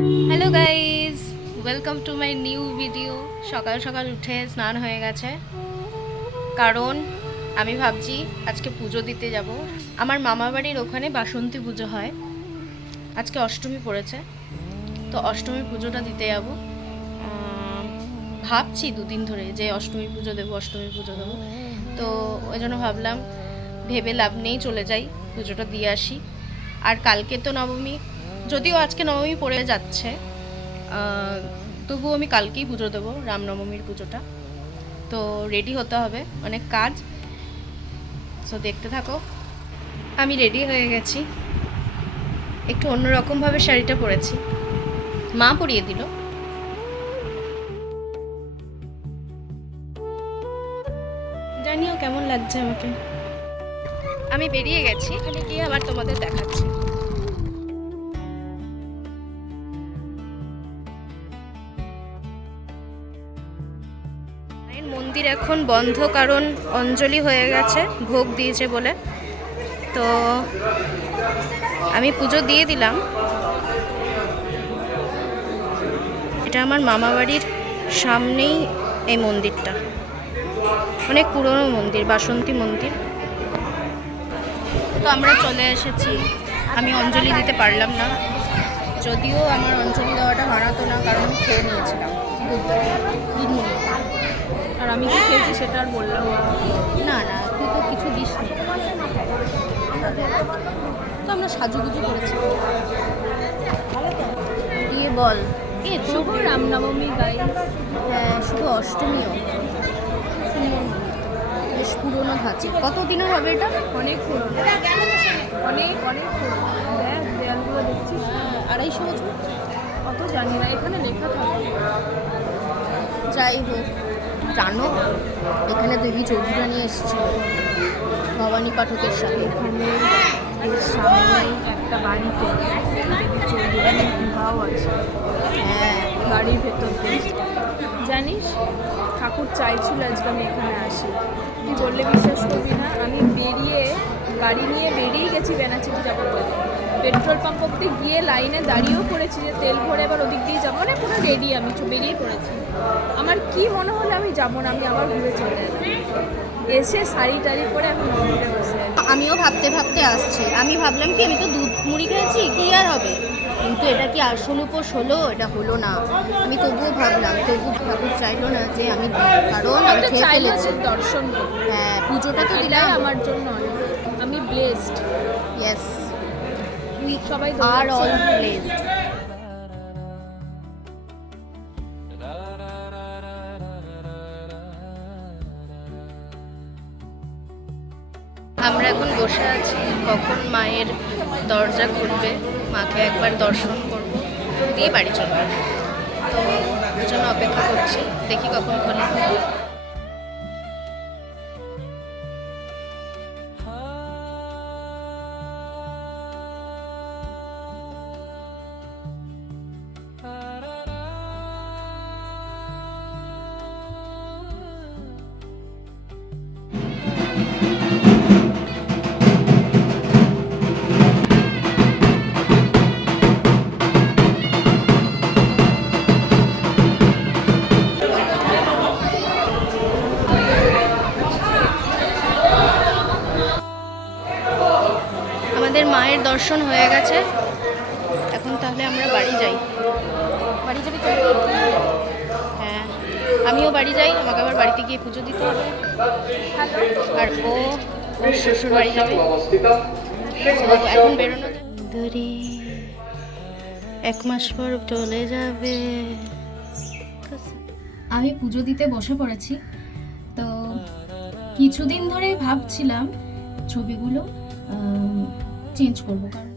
Hello guys, welcome to my new video. সকাল সকাল উঠে স্নান হয়ে গেছে, কারণ আমি ভাবছি আজকে পুজো দিতে যাব। আমার মামার বাড়ির ওখানে বাসন্তী পুজো হয়। আজকে অষ্টমী পড়েছে, তো অষ্টমী পুজোটা দিতে যাব। ভাবছি দুদিন ধরে যে অষ্টমী পুজো দেবো, অষ্টমী পুজো দেবো। তো ওই জন্য ভাবলাম ভেবে লাভ নেই, চলে যাই পুজোটা দিয়ে আসি। আর কালকে তো নবমী, যদিও আজকে নবমী পড়ে যাচ্ছে, তবুও আমি কালকেই পুজো দেবো, রামনবমীর পুজোটা। তো রেডি হতে হবে, অনেক কাজ। সো দেখতে থাকো। আমি রেডি হয়ে গেছি, একটু অন্যরকমভাবে শাড়িটা পরেছি, মা পরিয়ে দিল। জানিও কেমন লাগছে আমাকে। আমি বেরিয়ে গেছি, এখানে গিয়ে আবার তোমাদের দেখাচ্ছি। মন্দির এখন বন্ধ, কারণ অঞ্জলি হয়ে গেছে, ভোগ দিয়েছে বলে। তো আমি পুজো দিয়ে দিলাম। এটা আমার মামা বাড়ির সামনেই এই মন্দিরটা, অনেক পুরনো মন্দির, বাসন্তী মন্দির। তো আমরা চলে এসেছি। আমি অঞ্জলি দিতে পারলাম না, যদিও আমার অঞ্জলি দেওয়াটা মানাতো না, কারণ খেয়ে নিয়েছিলাম দিনমণি। আর আমি কি খেয়েছি সেটা আর বললাম না। না, তুই তো কিছু দিস নি। তো আমরা সাজুগুজু করেছি। দিয়ে বল, এ শুভ রামনবমী গাইস। হ্যাঁ, শুভ অষ্টমীও। বেশ পুরোনো ধাঁচে। কতদিনের হবে এটা? অনেক পুরোনো, অনেক অনেক পুরোনো। দেখ দেয়ালগুলো দেখছিস, 250 বছর। অত জানি না, এখানে লেখা থাকে। যাই হোক, জানো এখানে দেবী চৌধুরানী এসেছিল ভবানী পাঠকের সাথে। এখানে সামনে একটা বাড়িতে দেবী চৌধুরানীর বিবাহ আছে। হ্যাঁ, বাড়ির ভেতর জানিস, ঠাকুর চাইছিল আজকে আমি এখানে আসি। তুই বললে বিশ্বাস করবি না, আমি গাড়ি নিয়ে বেরিয়ে গেছি বেনাচিটি যাবো বলে। পেট্রোল পাম্প অব্দি গিয়ে লাইনে দাঁড়িয়েও পড়েছি যে তেল ভরে এবার ওদিক দিয়ে যাবো, মানে পুরো রেডি, আমি বেরিয়ে পড়েছি। আমার কি মনে হলো আমি যাবো না, আমি আবার ঘুরে চলে এলাম। এসে শাড়ি টাড়ি পরে আমি মন্দিরে বসে। আমিও ভাবতে ভাবতে আসছি, আমি ভাবলাম কি আমি তো দুধ মুড়ি খেয়েছি, কি আর হবে। কিন্তু এটা কি আসল উপোস হলো? এটা হলো না। আমি তবুও ভাবলাম, ঠাকুর চাইলো না যে আমি, কারণ আমি খেয়ে ফেলেছি। দর্শন, হ্যাঁ, পুজোটা তো দিলাই আমার জন্য। আমি ব্লেসড। ইয়েস, উই সবাই আর অল ব্লেসড। আমরা এখন বসে আছি, কখন মায়ের দরজা খুলবে, মাকে একবার দর্শন করব, দিয়ে বাড়ি চলবে। তো ওই জন্য অপেক্ষা করছি, দেখি কখন খোলে। আমাদের মায়ের দর্শন হয়ে গেছে, এখন তাহলে আমরা বাড়ি যাই। বাড়ি যাবি তো? হ্যাঁ, আমিও বাড়ি যাই, আমাকে আবার বাড়িতে গিয়ে পুজো দিতে হবে। আর ওর শ্বশুর বাড়ি যাবে। এখন বেরোনো ধরে 1 মাস পর চলে যাবে। আমি পুজো দিতে বসে পড়েছি। তো কিছুদিন ধরে ভাবছিলাম ছবিগুলো চেঞ্জ করবো, কারণ